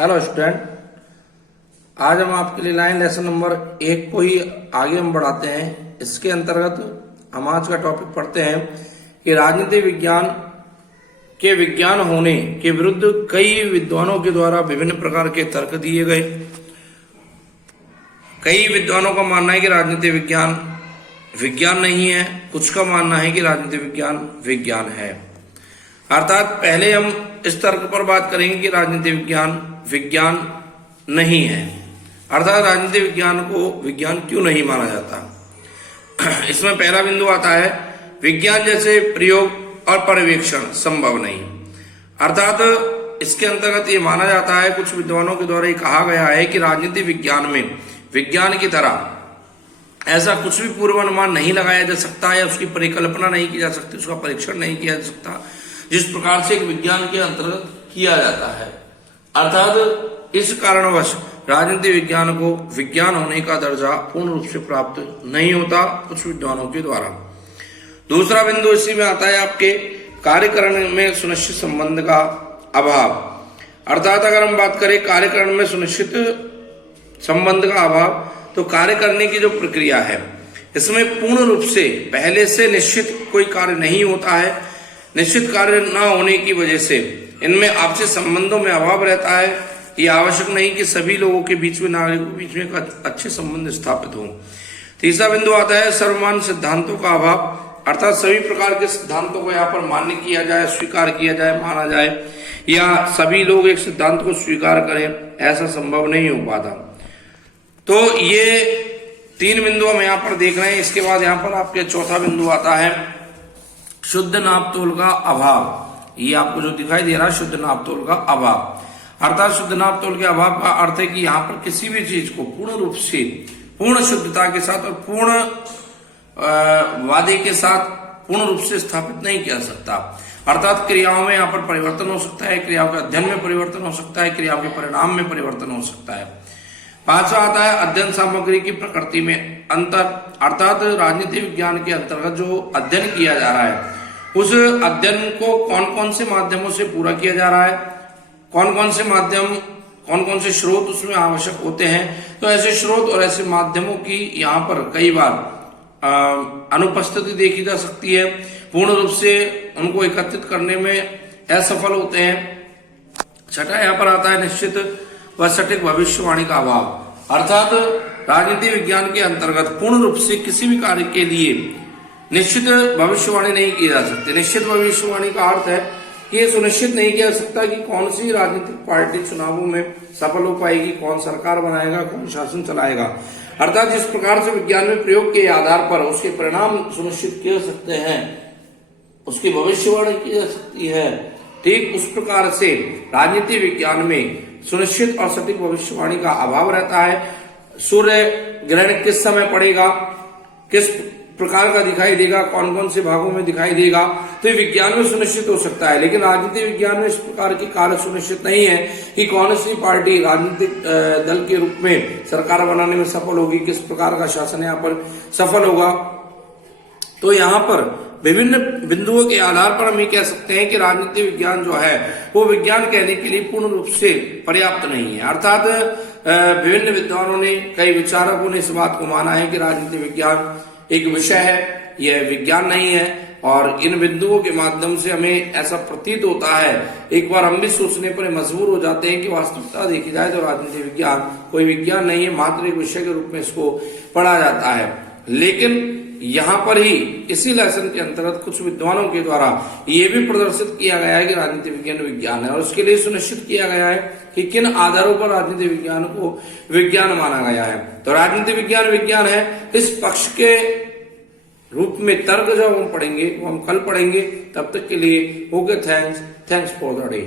Hello student, आज हम आपके लिए लाइन लेसन नंबर 1 को ही आगे हम बढ़ाते हैं। इसके अंतर्गत हम आज का टॉपिक पढ़ते हैं कि राजनीति विज्ञान के विज्ञान होने के विरुद्ध कई विद्वानों के द्वारा विभिन्न प्रकार के तर्क दिए गए। कई विद्वानों का मानना है कि राजनीति विज्ञान विज्ञान नहीं है, कुछ का मानना है कि राजनीति विज्ञान विज्ञान है। अर्थात पहले हम इस तर्क पर बात करेंगे कि राजनीति विज्ञान विज्ञान नहीं है, अर्थात राजनीति विज्ञान को विज्ञान क्यों नहीं माना जाता। इसमें पहला बिंदु आता है विज्ञान जैसे प्रयोग और पर्यवेक्षण संभव नहीं। अर्थात इसके अंतर्गत ये माना जाता है, कुछ विद्वानों के द्वारा ये कहा गया है कि राजनीति विज्ञान में विज्ञान की तरह ऐसा कुछ भी पूर्वानुमान नहीं लगाया जा सकता या उसकी परिकल्पना नहीं की जा सकती, उसका परीक्षण नहीं किया जा सकता जिस प्रकार से एक विज्ञान के अंतर्गत किया जाता है। अर्थात इस कारणवश राजनीति विज्ञान को विज्ञान होने का दर्जा पूर्ण रूप से प्राप्त नहीं होता कुछ विद्वानों के द्वारा। दूसरा बिंदु इसी में आता है आपके कार्यकरण में सुनिश्चित संबंध का अभाव। अर्थात अगर हम बात करें कार्यकरण में सुनिश्चित संबंध का अभाव, तो कार्य करने की जो प्रक्रिया है इसमें पूर्ण रूप से पहले से निश्चित कोई कार्य नहीं होता है। निश्चित कार्य न होने की वजह से इनमें आपसी संबंधों में अभाव रहता है। ये आवश्यक नहीं कि सभी लोगों के बीच में, नागरिकों के बीच में एक अच्छे संबंध स्थापित हो। तीसरा बिंदु आता है सर्वमान्य सिद्धांतों का अभाव। अर्थात सभी प्रकार के सिद्धांतों को यहाँ पर मान्य किया जाए, स्वीकार किया जाए, माना जाए या सभी लोग एक सिद्धांत को स्वीकार करें, ऐसा संभव नहीं हो पाता। तो ये 3 बिंदु हम यहाँ पर देख रहे हैं। इसके बाद यहाँ पर आपके चौथा बिंदु आता है शुद्ध नापतोल का अभाव। ये आपको जो दिखाई दे रहा है शुद्ध नापतोल का अभाव। अर्थात शुद्ध नापतोल के अभाव का अर्थ है कि यहाँ पर किसी भी चीज को पूर्ण रूप से, पूर्ण शुद्धता के साथ और पूर्ण वादे के साथ पूर्ण रूप से स्थापित नहीं किया सकता। अर्थात क्रियाओं में यहाँ पर परिवर्तन हो सकता है, क्रियाओं के अध्ययन में परिवर्तन हो सकता है, क्रियाओं के परिणाम में परिवर्तन हो सकता है। पांचवा आता है अध्ययन सामग्री की प्रकृति में अंतर। अर्थात राजनीति विज्ञान के अंतर्गत जो अध्ययन किया जा रहा है उस अध्ययन को कौन कौन से माध्यमों से पूरा किया जा रहा है, कौन कौन से माध्यम, कौन कौन से स्रोत उसमें आवश्यक होते हैं। तो ऐसे स्रोत और ऐसे माध्यमों की यहाँ पर कई बार अनुपस्थिति देखी जा सकती है, पूर्ण रूप से उनको एकत्रित करने में असफल होते हैं। छठा यहाँ पर आता है निश्चित व सटीक भविष्यवाणी का अभाव। अर्थात राजनीति विज्ञान के अंतर्गत पूर्ण रूप से किसी भी कार्य के लिए निश्चित भविष्यवाणी नहीं की जा सकती। निश्चित भविष्यवाणी का अर्थ है कि ये सुनिश्चित नहीं किया जा सकता कि कौन सी राजनीतिक पार्टी चुनावों में सफल हो पाएगी, कौन सरकार बनाएगा, कौन शासन चलाएगा। अर्थात जिस प्रकार से विज्ञान में प्रयोग के आधार पर उसके परिणाम सुनिश्चित किए जा सकते हैं, उसकी भविष्यवाणी की जा सकती है, ठीक उस प्रकार से राजनीति विज्ञान में सुनिश्चित और सटीक भविष्यवाणी का अभाव रहता है। सूर्य ग्रहण किस समय पड़ेगा, किस प्रकार का दिखाई देगा, कौन कौन से भागों में दिखाई देगा, तो ये विज्ञान में सुनिश्चित हो सकता है। लेकिन राजनीति विज्ञान में इस प्रकार की कार्य सुनिश्चित नहीं है कि कौन सी पार्टी राजनीतिक दल के रूप में सरकार बनाने में सफल होगी, किस प्रकार का शासन यहाँ पर सफल होगा। तो यहाँ पर विभिन्न बिंदुओं के आधार पर हम ये कह सकते हैं कि राजनीति विज्ञान जो है वो विज्ञान कहने के लिए पूर्ण रूप से पर्याप्त नहीं है। अर्थात विभिन्न विद्वानों ने, कई विचारकों ने इस बात को माना है कि राजनीति विज्ञान एक विषय है, यह विज्ञान नहीं है। और इन बिंदुओं के माध्यम से हमें ऐसा प्रतीत होता है, एक बार हम भी सोचने पर मजबूर हो जाते हैं कि वास्तविकता देखी जाए तो राजनीति विज्ञान कोई विज्ञान नहीं है, मात्र एक विषय के रूप में इसको पढ़ा जाता है। लेकिन यहाँ पर ही इसी लेसन के अंतर्गत कुछ विद्वानों के द्वारा ये भी प्रदर्शित किया गया है कि राजनीति विज्ञान विज्ञान है, और उसके लिए सुनिश्चित किया गया है कि किन आधारों पर राजनीति विज्ञान को विज्ञान माना गया है। तो राजनीति विज्ञान विज्ञान है, इस पक्ष के रूप में तर्क जब हम पढ़ेंगे वो हम कल पढ़ेंगे। तब तक के लिए okay, thanks for the day.